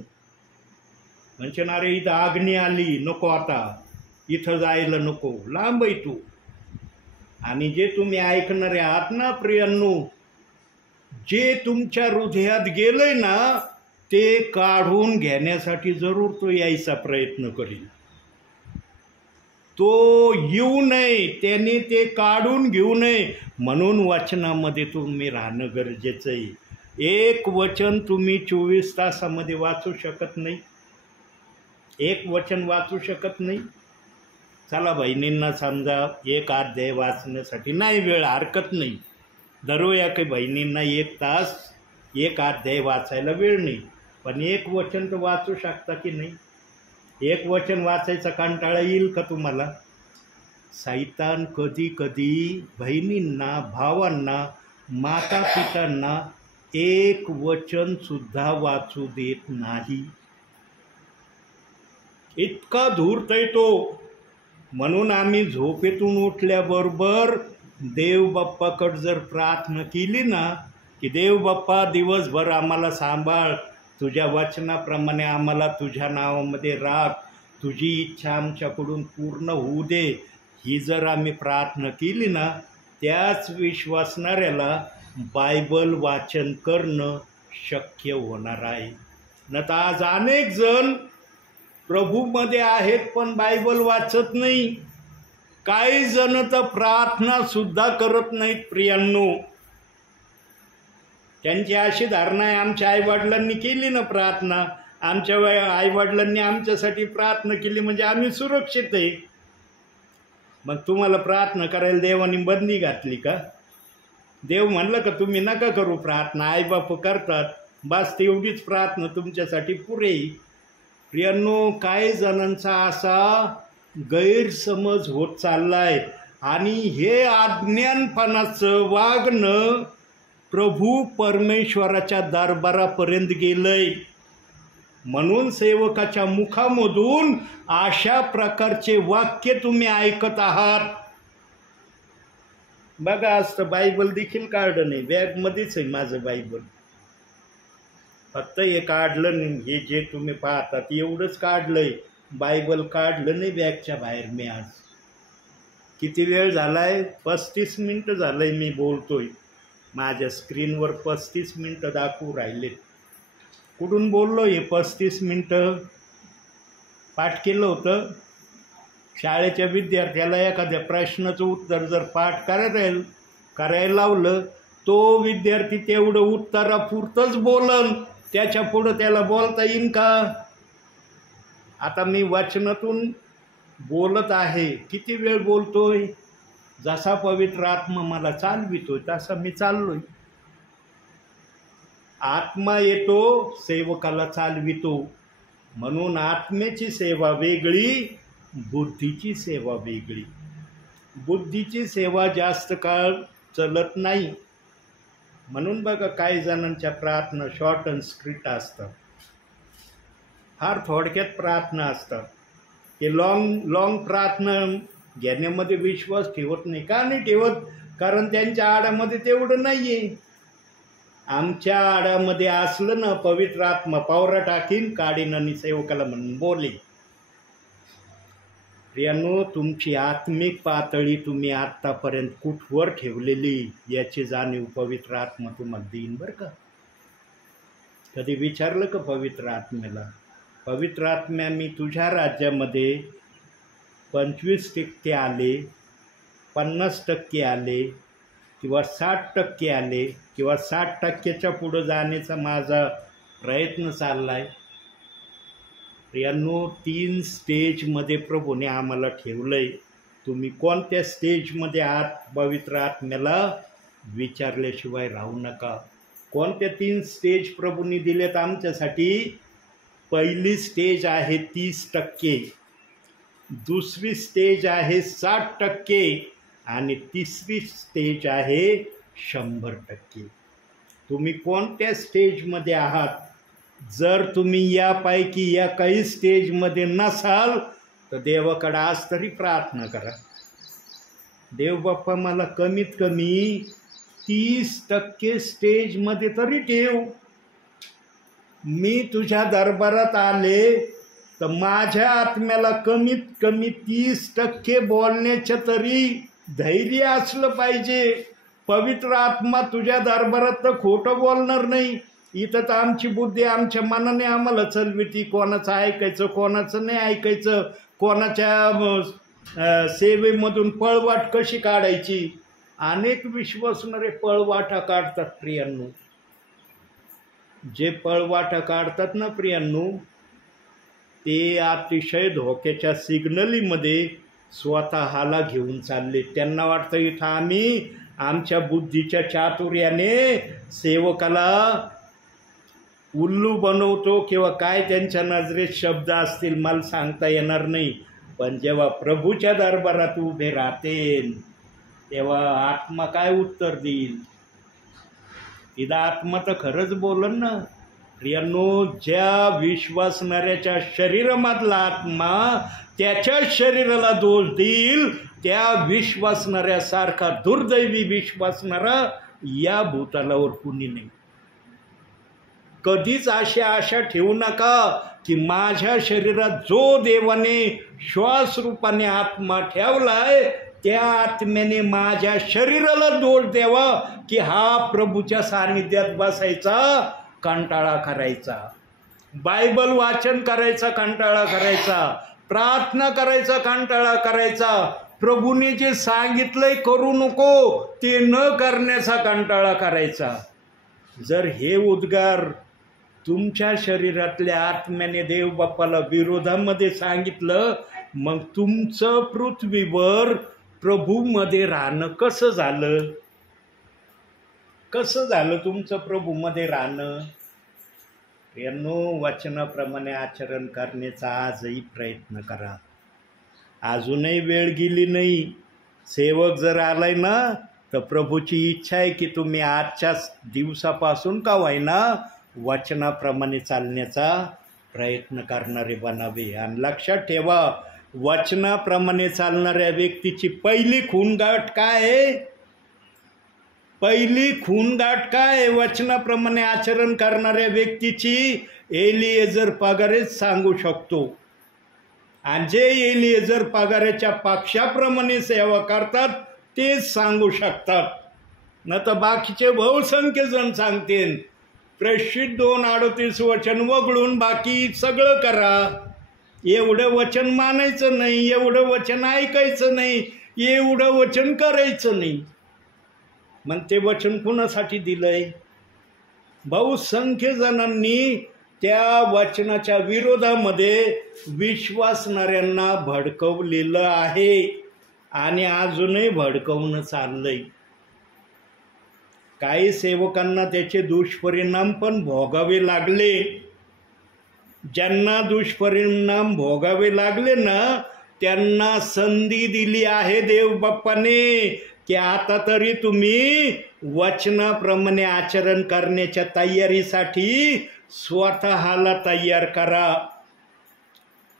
म्हणजे अरे इथं अग्नी आली, नको आता इथं जायला नको, लांब आहे तू. आणि जे तुम्ही ऐकणारे आहात ना प्रियांनो, जे तुमच्या हृदयात गेलंय ना ते काढून घेण्यासाठी जरूर तो यायचा प्रयत्न करील. तो येऊ नये, त्याने ते काढून घेऊ नये. म्हणून वचनामध्ये तुम्ही राहणं गरजेचं आहे. एक वचन तुम्ही 24 तासामध्ये वाचू शकत नाही, एक वचन वाचू शकत नाही. चला बहिणींना समजा एक अध्याय वाचण्यासाठी नाही वेळ, हरकत नाही, दररोया काही बहिणींना 1 तास एक अध्याय वाचायला वेळ नाही, पण एक वचन तर वाचू शकता की नाही? एक वचन वाचायचा कंटाळा येईल का तुम्हाला? सैतान कधी कधी बहिणींना, भावांना, माता पित्यांना एक वचन सुद्धा वाचू देत नाही. इतका धूर्त आहे तो. म्हणून आम्ही झोपेतून उठल्याबरोबर देव बाप्पाकडे जर प्रार्थना केली ना की देव बाप्पा दिवसभर आम्हाला सांभाळ, तुझ्या वचनाप्रमाणे आम्हाला तुझ्या नावामध्ये राख, तुझी इच्छा आमच्याकडून पूर्ण होऊ दे, ही जर आम्ही प्रार्थना केली ना, त्याच विश्वासणाऱ्याला बायबल वाचन करणं शक्य होणार आहे. न तर आज अनेक जण प्रभूमध्ये आहेत पण बायबल वाचत नाही. काही जण तर प्रार्थना सुद्धा करत नाहीत प्रियांनो. त्यांची अशी धारणा आहे, आमच्या आईवडिलांनी केली ना प्रार्थना, आमच्या आईवडिलांनी आमच्यासाठी प्रार्थना केली म्हणजे आम्ही सुरक्षित आहे. मग तुम्हाला प्रार्थना करायला देवाने बंदी घातली का? देव म्हणलं का तुम्ही नका करू प्रार्थना, आईबाप करतात, बस तेवढीच प्रार्थना तुमच्यासाठी पुरे. प्रियांनो, काही जणांचा असा गैरसमज होत चाललाय आणि हे अज्ञानपणाचं वागणं प्रभू परमेश्वराच्या दरबारापर्यंत गेलंय. म्हणून सेवकाच्या मुखामधून अशा प्रकारचे वाक्य तुम्ही ऐकत आहात. बघा, आज तर बायबल देखील काढलं नाही, बॅगमध्येच आहे माझं बायबल. फक्त हे काढलं नाही, हे जे तुम्ही पाहतात एवढंच काढलंय, बायबल काढलं नाही बॅगच्या बाहेर. मी आज किती वेळ झालाय? 35 मिनटं झालंय मी बोलतोय. माझ्या स्क्रीनवर 35 मिनटं दाखवू राहिले. कुठून बोललो हे 35 मिनटं? पाठ केलं होतं. शाळेच्या विद्यार्थ्याला एखाद्या प्रश्नाचं उत्तर जर पाठ करायला लावलं, तो विद्यार्थी तेवढं उत्तरापुरतंच बोलन, त्याच्या पुढं त्याला बोलता येईन का? आता मी वचनातून बोलत आहे, किती वेळ बोलतोय? जसा पवित्र आत्मा मला चालवितोय तसा मी चाललोय. आत्मा येतो, सेवकाला चालवितो. म्हणून आत्म्याची सेवा वेगळी, बुद्धीची सेवा वेगळी. बुद्धीची सेवा जास्त काळ चलत नाही. म्हणून बघा, काही जणांच्या प्रार्थना शॉर्ट अँड स्क्रिप्ट असतात, फार थोडक्यात प्रार्थना असतात. ते लॉंग प्रार्थना घेण्यामध्ये विश्वास ठेवत नाही. का नाही ठेवत? कारण त्यांच्या आडामध्ये तेवढं नाही आहे. आमच्या आडामध्ये असलं ना, पवित्र आत्मा पावरा टाकीन, काढीन आणि सेवकाला म्हणून बोले. प्रियांनो, तुमची आत्मिक पातळी तुम्ही आत्तापर्यंत कुठवर ठेवलेली याची जाणीव पवित्र आत्मा तुम्हाला देईन बरं का. कधी विचारलं का पवित्र आत्म्याला, पवित्र आत्म्या, मी तुझ्या राज्यामध्ये 25% आले, 50% आले, किंवा 60% आले, किंवा 60%च्या पुढं जाण्याचा माझा प्रयत्न चालला आहे. प्रियांनो, 3 स्टेजमध्ये प्रभूने आम्हाला ठेवलं आहे. तुम्ही कोणत्या स्टेजमध्ये आहात पवित्र आत्म्याला विचारल्याशिवाय राहू नका. कोणत्या 3 स्टेज प्रभूंनी दिलेत आमच्यासाठी? पहिली स्टेज आहे 30%, दुसरी स्टेज आहे 60% आणि तिसरी स्टेज आहे 100%. तुम्ही कोणत्या स्टेजमध्ये आहात? जर तुम्ही यापैकी या काही स्टेजमध्ये नसाल तर देवाकडे आज तरी प्रार्थना करा. देव बाप्पा, मला कमीत कमी 30% स्टेजमध्ये तरी ठेव. मी तुझ्या दरबारात आले तर माझ्या आत्म्याला कमीत कमी 30% बोलण्याचं तरी धैर्य असलं पाहिजे. पवित्र आत्मा तुझ्या दरबारात तर खोटं बोलणार नाही. इथं तर आमची बुद्धी आमच्या मनाने आम्हाला चलविती, कोणाचं ऐकायचं कोणाचं नाही ऐकायचं, कोणाच्या सेवेमधून पळवाट कशी काढायची. अनेक विश्वासणारे पळवाटा काढतात प्रियांनो. जे पळवाटा काढतात ना प्रियांनो, ते अतिशय धोक्याच्या सिग्नलीमध्ये स्वतःला घेऊन चालले. त्यांना वाटतं इथं आम्ही आमच्या बुद्धीच्या चातुर्याने सेवकाला उल्लू बनवतो किंवा काय त्यांच्या नजरेत शब्द असतील मला सांगता येणार नाही. पण जेव्हा प्रभूच्या दरबारात उभे राहतील तेव्हा आत्मा काय उत्तर देईल? तिथं आत्मा तर खरंच बोलन ना. प्रियांनो, ज्या विश्वासणाऱ्याच्या शरीरामधला आत्मा त्याच्या शरीराला दोष देईल, त्या विश्वासणाऱ्यासारखा दुर्दैवी विश्वासणारा या भूतलावर कुणी नाही. कधीच अशी आशा ठेवू नका की माझ्या शरीरात जो देवाने श्वास रूपाने आत्मा ठेवलाय त्या आत्म्याने माझ्या शरीराला दोष द्यावा की हा प्रभूच्या सानिध्यात बसायचा कंटाळा करायचा, बायबल वाचन करायचा कंटाळा करायचा, प्रार्थना करायचा कंटाळा करायचा, प्रभूने जे सांगितलंय करू नको ते न करण्याचा कंटाळा करायचा. जर हे उद्गार तुमच्या शरीरातल्या आत्म्याने देव बाप्पाला विरोधामध्ये सांगितलं, मग तुमचं पृथ्वीवर प्रभूमध्ये राहणं कसं झालं? कसं झालं तुमचं प्रभूमध्ये राहणं? यांनो, वचनाप्रमाणे आचरण करण्याचा आजही प्रयत्न करा. अजूनही वेळ गेली नाही. सेवक जर आलाय ना, तर प्रभूची इच्छा आहे की तुम्ही आजच्या दिवसापासून का होईना वचनाप्रमाणे चालण्याचा प्रयत्न करणारे बनावे. आणि लक्षात ठेवा, वचनाप्रमाणे चालणाऱ्या व्यक्तीची पहिली खूणगाठ काय आहे? पहिली खूणगाठ काय आहे वचनाप्रमाणे आचरण करणाऱ्या व्यक्तीची? एलिएझर पगारेच सांगू शकतो. आणि जे एलिएझर पगाराच्या पक्षाप्रमाणे सेवा करतात तेच सांगू शकतात. न तर बाकीचे बहुसंख्य जण सांगतील. प्रेषित 2:38 वचन वगळून बाकी सगळं करा. एवढं वचन मानायचं नाही, एवढं वचन ऐकायचं नाही, एवढं वचन करायचं नाही. मग ते वचन कुणासाठी दिलंय? बहुसंख्य जणांनी त्या वचनाच्या विरोधामध्ये विश्वासणाऱ्यांना भडकवलेलं आहे आणि अजूनही भडकवणं चाललंय. काही सेवकांना त्याचे दुष्परिणाम पण भोगावे लागले. ज्यांना दुष्परिणाम भोगावे लागले ना, त्यांना संधी दिली आहे देव बाप्पाने की आता तरी तुम्ही वचनाप्रमाणे आचरण करण्याच्या तयारीसाठी स्वतःला तयार करा.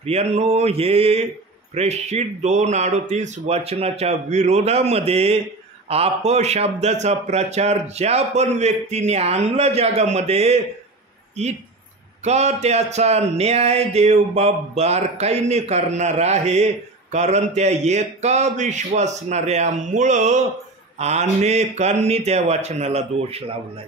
प्रियांनो, हे प्रेषित 2:38 वचनाच्या विरोधामध्ये अपशब्दाचा प्रचार ज्या पण व्यक्तीने आणला जगामध्ये, इतका त्याचा न्याय देवबाप बारकाईने करणार आहे. कारण त्या एका विश्वासणाऱ्यामुळं अनेकांनी त्या वचनाला दोष लावलाय.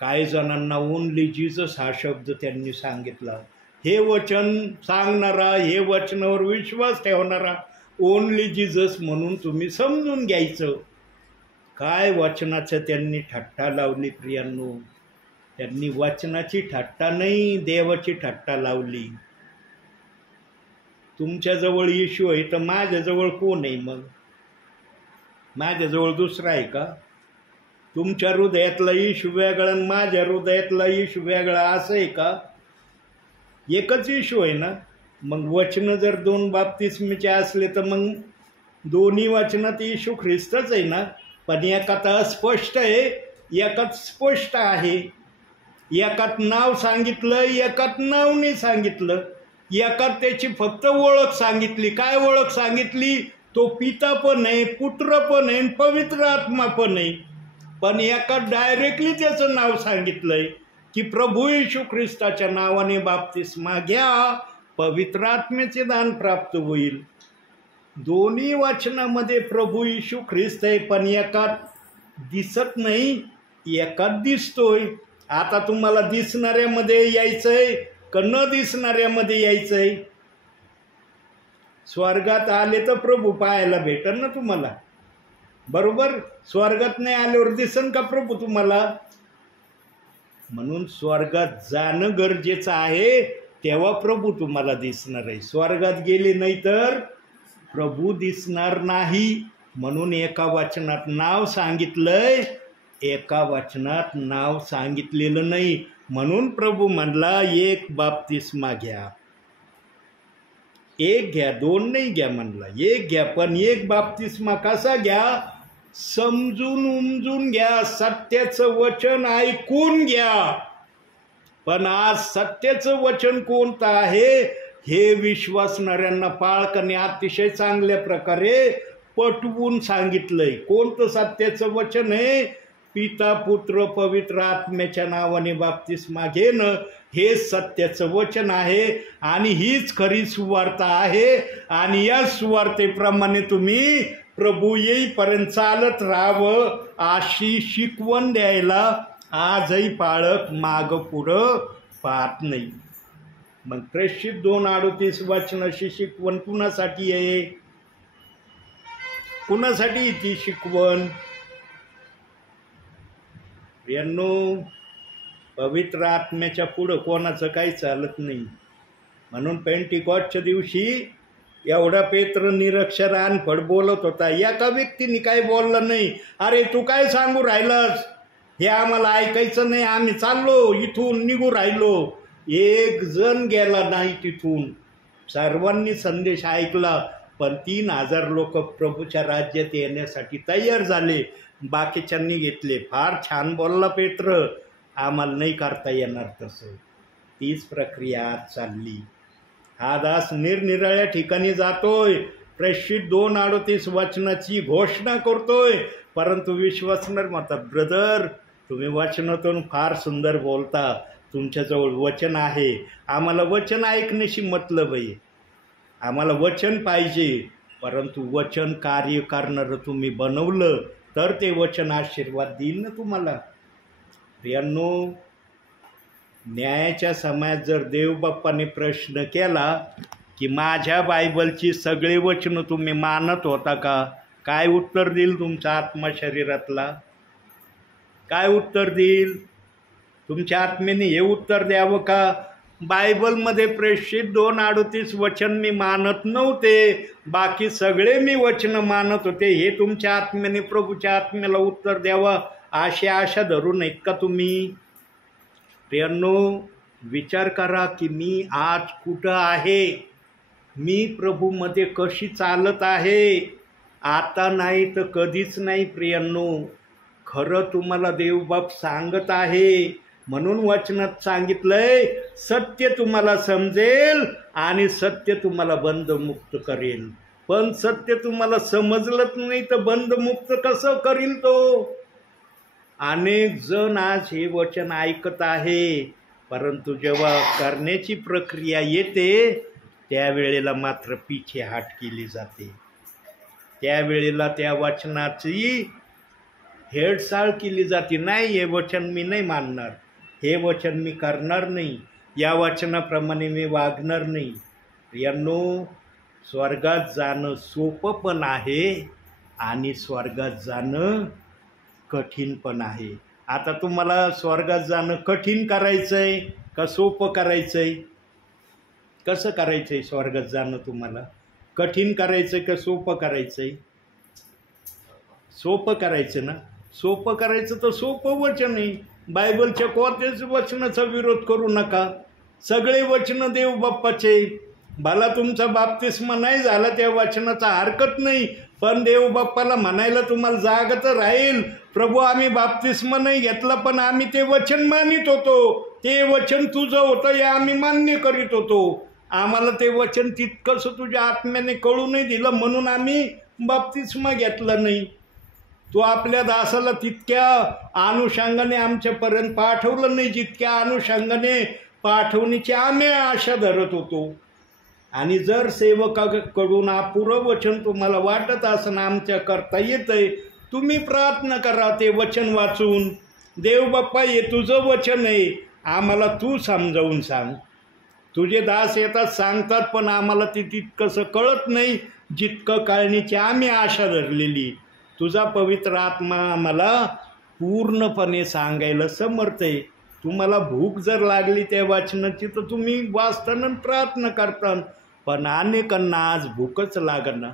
काही जणांना ओनली जीसस हा शब्द त्यांनी सांगितला. हे वचन सांगणारा, हे वचनावर विश्वास ठेवणारा ओनली जीसस म्हणून तुम्ही समजून घ्यायचं. काय वचनाचं त्यांनी ठट्टा लावली प्रियांनो. त्यांनी वचनाची ठट्टा नाही, देवाची ठट्टा लावली. तुमच्याजवळ येशू आहे तर माझ्याजवळ कोण आहे? मग माझ्याजवळ दुसरा आहे का? तुमच्या हृदयातला येशू वेगळा आणि माझ्या हृदयातला येशू वेगळा असं आहे का? एकच येशू आहे ना. मग वचन जर 2 बाप्तिस्माचे असले तर मग दोन्ही वचनात येशू ख्रिस्तच आहे ना. पण एकात अस्पष्ट आहे, एकात स्पष्ट आहे. एकात नाव सांगितलं, एकात नाव नाही सांगितलं. एकात त्याची फक्त ओळख सांगितली. काय ओळख सांगितली? तो पिता पण आहे, पुत्र पण आहे, पवित्र आत्मा पण आहे. पण एकात डायरेक्टली त्याचं नाव सांगितलंय की प्रभू येशू ख्रिस्ताच्या नावाने बाप्तिस्मा घ्या, पवित्र आत्म्याचे दान प्राप्त होईल. दोन्ही वचनामध्ये प्रभू येशू ख्रिस्त आहे, पण एकात दिसत नाही, एकात दिसतोय. आता तुम्हाला दिसणाऱ्यामध्ये यायचंय का न दिसणाऱ्यामध्ये यायचंय? स्वर्गात आले तर प्रभू पाहायला भेटल ना तुम्हाला, बरोबर? स्वर्गात नाही आल्यावर दिसन का प्रभू तुम्हाला? म्हणून स्वर्गात जाणं गरजेचं आहे, तेव्हा प्रभू तुम्हाला दिसणार आहे. स्वर्गात गेले नाही तर प्रभू दिसणार नाही. म्हणून एका वचनात नाव सांगितलंय, एका वचनात नाव सांगितलेलं नाही. म्हणून प्रभू म्हणला एक बाप्तिस्मा घ्या. एक घ्या, 2 नाही घ्या म्हणला, एक घ्या. पण एक बाप्तिस्मा कसा घ्या? समजून उमजून घ्या, सत्याचं वचन ऐकून घ्या. पण आज सत्याचं वचन कोणतं आहे हे विश्वासणाऱ्यांना पाळकाने अतिशय चांगल्या प्रकारे पटवून सांगितलंय. कोणतं सत्याचं वचन आहे? पिता पुत्र पवित्र आत्म्याच्या नावाने बाप्तिस्मा घेणं हे सत्याचं वचन आहे. आणि हीच खरी सुवार्ता आहे. आणि या सुवार्तेप्रमाणे तुम्ही प्रभू येईपर्यंत चालत राहावं अशी शिकवण द्यायला आजही पाळक मागं पुढं पाहत नाही. मग प्रेषित 2:38 वचनाची शिकवण कुणासाठी आहे? कुणासाठी ती शिकवण? यांनो, पवित्र आत्म्याच्या पुढं कोणाचं काही चालत नाही. म्हणून पेंटिकॉस्टच्या दिवशी एवढा पेत्र निरक्षर अनपढ बोलत होता. एका व्यक्तीने काही बोललं नाही. अरे तू काय सांगू राहिलंस, हे आम्हाला ऐकायचं नाही, आम्ही चाललो इथून निघू राहिलो. एक जण गेला नाही तिथून. सर्वांनी संदेश ऐकला, पण 3000 लोक प्रभूच्या राज्यात येण्यासाठी तयार झाले. बाकीच्यांनी घेतले. फार छान बोलला पेत्र, आम्हाला नाही करता येणार तसं. तीच प्रक्रिया आज चालली. हा दास निरनिराळ्या ठिकाणी जातोय, प्रेषित 2:38 वचनाची घोषणा करतोय, परंतु विश्वासणार म्हणतात, ब्रदर तुम्ही वचनातून फार सुंदर बोलता, तुमच्याजवळ वचन आहे, आम्हाला वचन ऐकण्याशी मतलब आहे, आम्हाला वचन पाहिजे, परंतु वचन कार्य करणारं तुम्ही बनवलं तर ते वचन आशीर्वाद देईल ना तुम्हाला. प्रियांनो, न्यायाच्या समयात जर देवबाप्पाने प्रश्न केला की माझ्या बायबलची सगळे वचन तुम्ही मानत होता का, काय उत्तर देईल तुमचा आत्मा शरीरातला? काय उत्तर देईल? तुमच्या आत्मेने हे उत्तर द्यावं का, बायबलमध्ये प्रेषित 2:38 वचन मी मानत नव्हते, बाकी सगळे मी वचन मानत होते, हे तुमच्या आत्म्याने प्रभूच्या आत्म्याला उत्तर द्यावं अशी आशा धरू नयेत का तुम्ही? प्रियांनो, विचार करा की मी आज कुठं आहे, मी प्रभूमध्ये कशी चालत आहे. आता नाही तर कधीच नाही. प्रियांनो, खरं तुम्हाला देवबाप सांगत आहे, म्हणून वचनात सांगितलंय, सत्य तुम्हाला समजेल आणि सत्य तुम्हाला बंधमुक्त करेल. पण सत्य तुम्हाला समजलंच नाही तर बंधमुक्त कसं करील तो? अनेक जण आज हे वचन ऐकत आहे, परंतु जेव्हा करण्याची प्रक्रिया येते त्यावेळेला मात्र पिछे हाट केली जाते. त्यावेळेला त्या वचनाची हेळसाळ केली जाते. नाही, हे वचन मी नाही मानणार, हे वचन मी करणार नाही, या वचनाप्रमाणे मी वागणार नाही. यांनो, स्वर्गात जाणं सोपं पण आहे आणि स्वर्गात जाणं कठीण पण आहे. आता तुम्हाला स्वर्गात जाणं कठीण करायचं आहे का सोपं करायचं आहे? कसं करायचं आहे स्वर्गात जाणं तुम्हाला? कठीण करायचं का सोपं करायचं आहे? सोपं करायचं ना. सोपं करायचं तर सोपं वचन आहे. बायबलच्या कोणत्याच वचनाचा विरोध करू नका. सगळे वचनं देव बाप्पाचे. भला तुमचा बाप्तिस्मा नाही झाला त्या वचनाचा हरकत नाही, पण देव बाप्पाला म्हणायला तुम्हाला जागत राहील, प्रभू आम्ही बाप्तिस्मा नाही घेतला पण आम्ही ते वचन मानित होतो, ते वचन तुझं होतं हे आम्ही मान्य करीत होतो, आम्हाला ते वचन तितकंसं तुझ्या आत्म्याने कळू नाही दिलं म्हणून आम्ही बाप्तिस्मा घेतला नाही. तू आपल्या दासाला तितक्या अनुषंगाने आमच्यापर्यंत पाठवलं नाही जितक्या अनुषंगाने पाठवण्याची आम्ही आशा धरत होतो. आणि जर सेवकाकडून अपुरं वचन तुम्हाला वाटत असं आमच्या करता येतंय, तुम्ही प्रार्थना करा ते वचन वाचून, देव बाप्पा हे तुझं वचन आहे, आम्हाला तू समजावून सांग. तुझे दास येतात सांगतात पण आम्हाला ते तितकंसं कळत नाही जितकं कळण्याची आम्ही आशा धरलेली. तुझा पवित्र आत्मा आम्हाला पूर्णपणे सांगायला समर्थ आहे. तुम्हाला भूक जर लागली त्या वाचनाची तर तुम्ही वाचताना प्रार्थना करता, पण अनेकांना आज भूकच लागना.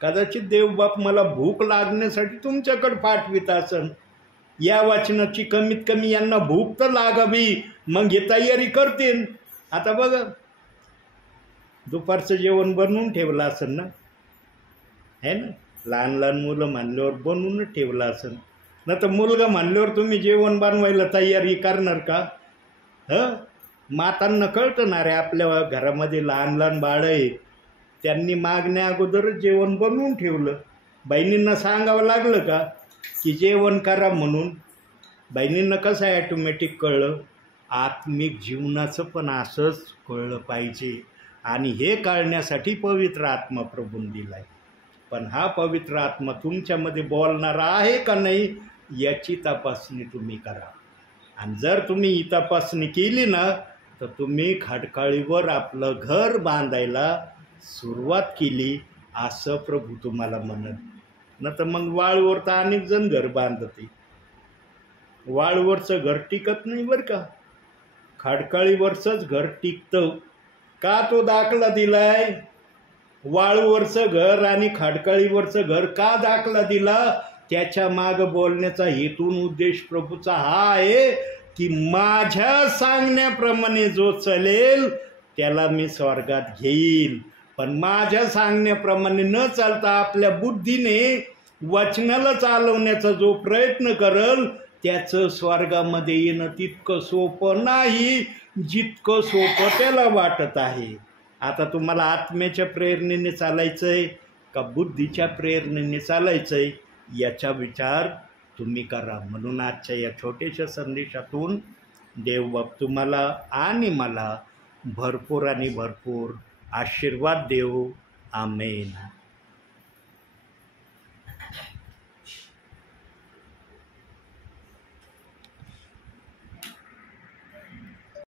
कदाचित देवबाप मला भूक लागण्यासाठी तुमच्याकडे पाठवित असन. या वाचनाची कमीत कमी यांना भूक तर लागावी, मग हे तयारी करतील. आता बघा, दुपारचं जेवण बनवून ठेवलं असेल ना, है ना? लहान लहान मुलं म्हणल्यावर बनवूनच ठेवलं असेल ना, तर मुलगा म्हणल्यावर तुम्ही जेवण बनवायला तयारी करणार का? मातांना कळतं ना रे, आपल्या घरामध्ये लहान लहान बाळं आहे, त्यांनी मागण्या अगोदरच जेवण बनवून ठेवलं. बहिणींना सांगावं लागलं का की जेवण करा म्हणून? बहिणींना कसं ॲटोमॅटिक कळलं? आत्मिक जीवनाचं पण असंच कळलं पाहिजे, आणि हे कळण्यासाठी पवित्र आत्मा प्रभून दिला आहे. पण हा पवित्र आत्मा तुमच्यामध्ये बोलणारा आहे का नाही याची तपासणी तुम्ही करा. आणि जर तुम्ही ही तपासणी केली ना तर तुम्ही खडकाळीवर आपलं घर बांधायला सुरुवात केली असं प्रभू तुम्हाला म्हणत. न तर मग वाळूवर तर अनेक जण घर बांधते. वाळूवरचं घर टिकत नाही बरं का, खडकाळीवरचंच घर टिकतं. का तो दाखला दिलाय? वाळूवरचं घर आणि खडकाळीवरचं घर का दाखला दिला? त्याच्या माग बोलण्याचा हेतून उद्देश प्रभूचा हा आहे की माझ्या सांगण्याप्रमाणे जो चलेल त्याला मी स्वर्गात घेईल. पण माझ्या सांगण्याप्रमाणे न चालता आपल्या बुद्धीने वचनाला चालवण्याचा जो प्रयत्न करल त्याचं स्वर्गामध्ये येणं तितकं सोपं नाही जितकं सोपं त्याला वाटत आहे. आता तुम्हाला आत्म्याच्या प्रेरणेने चालायचंय का बुद्धीच्या प्रेरणेने चालायचंय याचा विचार तुम्ही करा. म्हणून आजच्या या छोट्याशा संदेशातून देवबाप तुम्हाला आणि मला भरपूर आणि भरपूर आशीर्वाद देव. आमेन.